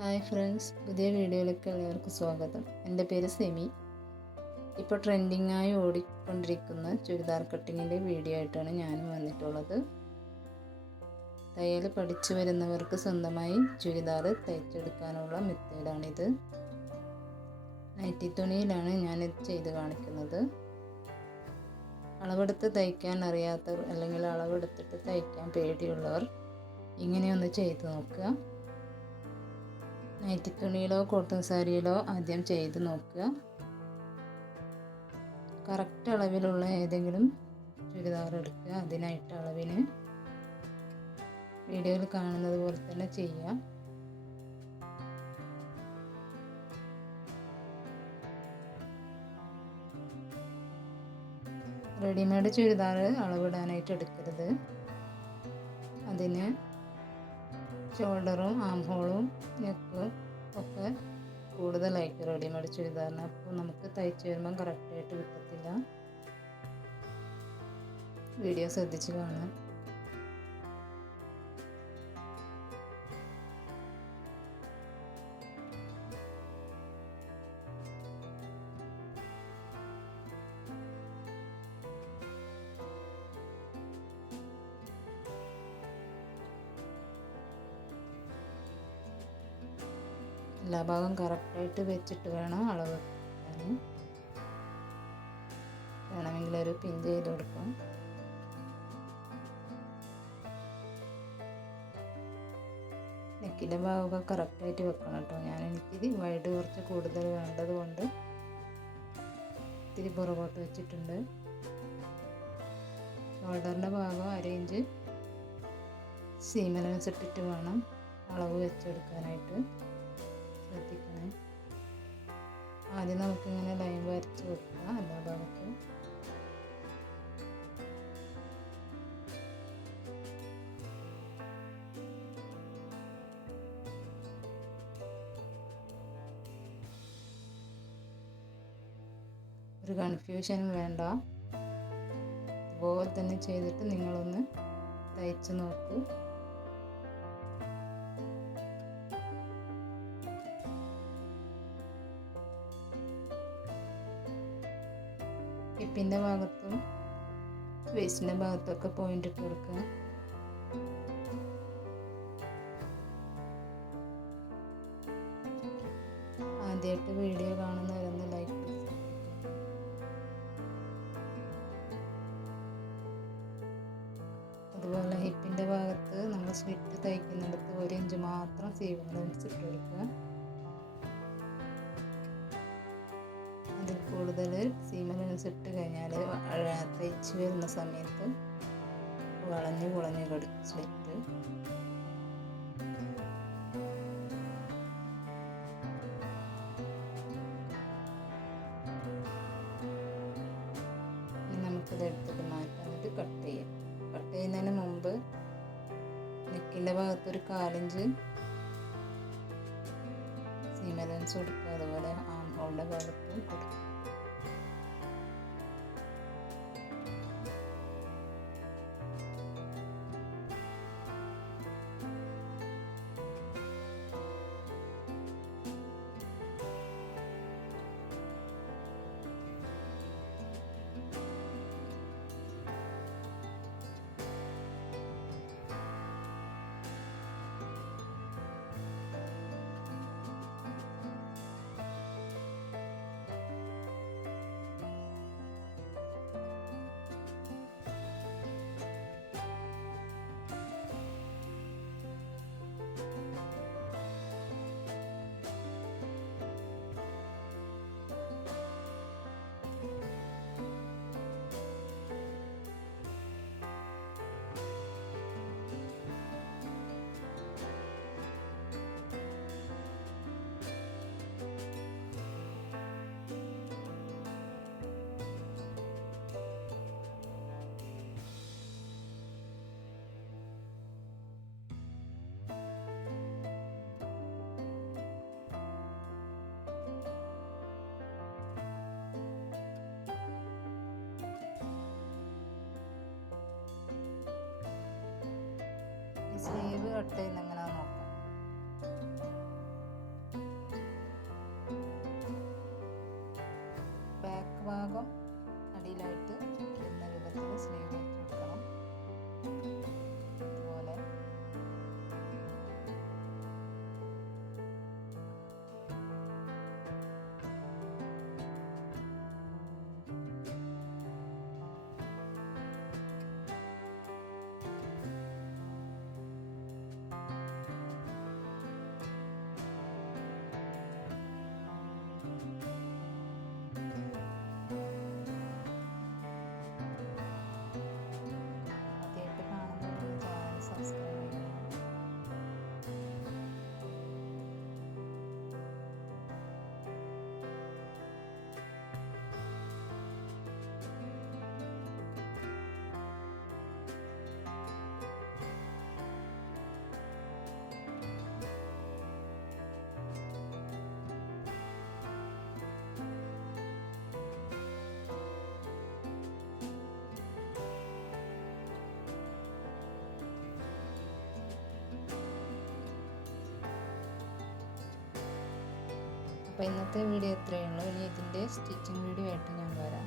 Hi friends, പുതിയ വീഡിയോയിലേക്ക് എല്ലാവർക്കും സ്വാഗതം. എൻ്റെ പേര് സെമി. ഇപ്പോൾ ട്രെൻഡിങ്ങായി ഓടിക്കൊണ്ടിരിക്കുന്ന ചുരിദാർ കട്ടിങ്ങിൻ്റെ വീഡിയോ ആയിട്ടാണ് ഞാനും വന്നിട്ടുള്ളത്. തയ്യൽ പഠിച്ചു വരുന്നവർക്ക് സ്വന്തമായി ചുരിദാർ തയ്ച്ചെടുക്കാനുള്ള മെത്തേഡാണിത്. നൈറ്റി തുണിയിലാണ് ഞാനിത് ചെയ്ത് കാണിക്കുന്നത്. അളവെടുത്ത് തയ്ക്കാൻ അറിയാത്തവർ അല്ലെങ്കിൽ അളവെടുത്തിട്ട് തയ്ക്കാൻ പേടിയുള്ളവർ ഇങ്ങനെയൊന്ന് ചെയ്ത് നോക്കുക. നൈറ്റി തുണിയിലോ കോട്ടൺ സാരിയിലോ ആദ്യം ചെയ്ത് നോക്കുക. കറക്റ്റ് അളവിലുള്ള ഏതെങ്കിലും ചുരിദാർ എടുക്കുക. അതിനായിട്ട് അളവിന് വീഡിയോയിൽ കാണുന്നത് പോലെ തന്നെ ചെയ്യുക. റെഡിമെയ്ഡ് ചുരിദാർ അളവിടാനായിട്ട് എടുക്കരുത്. അതിന് ഷോൾഡറും ആം ഹോളും നെക്കും ഒക്കെ കൂടുതലായിരിക്കും റെഡിമെയ്ഡ് ചുരിദാറിന്. അപ്പോൾ നമുക്ക് തയ്ച്ച് വരുമ്പം കറക്റ്റായിട്ട് കിട്ടത്തില്ല. വീഡിയോ ശ്രദ്ധിച്ച് കാണാം. എല്ലാ ഭാഗം കറക്റ്റായിട്ട് വെച്ചിട്ട് വേണം അളവ് എടുക്കാൻ. വേണമെങ്കിൽ ഒരു പിൻ ചെയ്ത് കൊടുക്കാം. നെക്കിൻ്റെ ഭാഗമൊക്കെ കറക്റ്റായിട്ട് വെക്കണം കേട്ടോ. എനിക്കിത് വൈഡ് കുറച്ച് കൂടുതൽ വേണ്ടത് കൊണ്ട് ഇത്തിരി പുറകോട്ട് വെച്ചിട്ടുണ്ട്. ഷോൾഡറിൻ്റെ ഭാഗം 1/2 ഇഞ്ച് സീം അലവൻസ് ഇട്ടിട്ട് വേണം അളവ് വെച്ചെടുക്കാനായിട്ട്. ശ്രദ്ധിക്കണേ. ആദ്യം നമുക്കിങ്ങനെ ലൈൻ വരച്ച് കൊടുക്കുക എല്ലാ ഭാഗത്തും. ഒരു കൺഫ്യൂഷനും വേണ്ട. അതുപോലെ തന്നെ ചെയ്തിട്ട് നിങ്ങളൊന്ന് തയ്ച്ച് നോക്കൂ. ഹിപ്പിൻ്റെ ഭാഗത്തും വേസ്റ്റിൻ്റെ ഭാഗത്തൊക്കെ പോയിന്റ് ഇട്ട് കൊടുക്കുക. ആദ്യമായിട്ട് വീഡിയോ കാണുന്നവരൊന്ന് ലൈക്ക് ചെയ്ത്. അതുപോലെ ഹിപ്പിൻ്റെ ഭാഗത്ത് നമ്മൾ സ്ലിറ്റ് തയ്ക്കുന്നിടത്ത് 1 ഇഞ്ച് മാത്രം സീം അലവൻസ് ഇട്ട് കൊടുക്കുക. അതിൽ കൂടുതൽ സീം അലവൻസ് ഇട്ട് കഴിഞ്ഞാൽ തയ്ച്ച് വരുന്ന സമയത്ത് വളഞ്ഞ് കുളഞ്ഞ് കിടക്കും സ്ലിറ്റ്. ഇനി നമുക്കിത് എടുത്തിട്ട് മാറ്റാൻ വേണ്ടി കട്ട് ചെയ്യാം. കട്ട് ചെയ്യുന്നതിന് മുമ്പ് നെക്കിൻ്റെ ഭാഗത്തൊരു 1/4 ഇഞ്ച് സീം അലവൻസ് കൊടുക്കുക. അതുപോലെ ആം ഹോളിൻ്റെ ഭാഗത്തും കൊടുക്കുക. സ്ലീവ് കട്ട് ചെയ്യുന്ന എങ്ങനെയാണെന്ന് നോക്കാം. ഭാഗം അടിയിലായിട്ട് വരുന്ന രൂപത്തിൽ സ്ലീവ് വെച്ച് കൊടുക്കണം. ഇതുപോലെ സബ്സ്ക്രൈബ് ചെയ്യണം. അപ്പോൾ ഇന്നത്തെ വീഡിയോ ഇത്രയേ ഉള്ളൂ. ഇനി ഇതിൻ്റെ സ്റ്റിച്ചിങ് വീഡിയോ ആയിട്ട് ഞാൻ വരാം.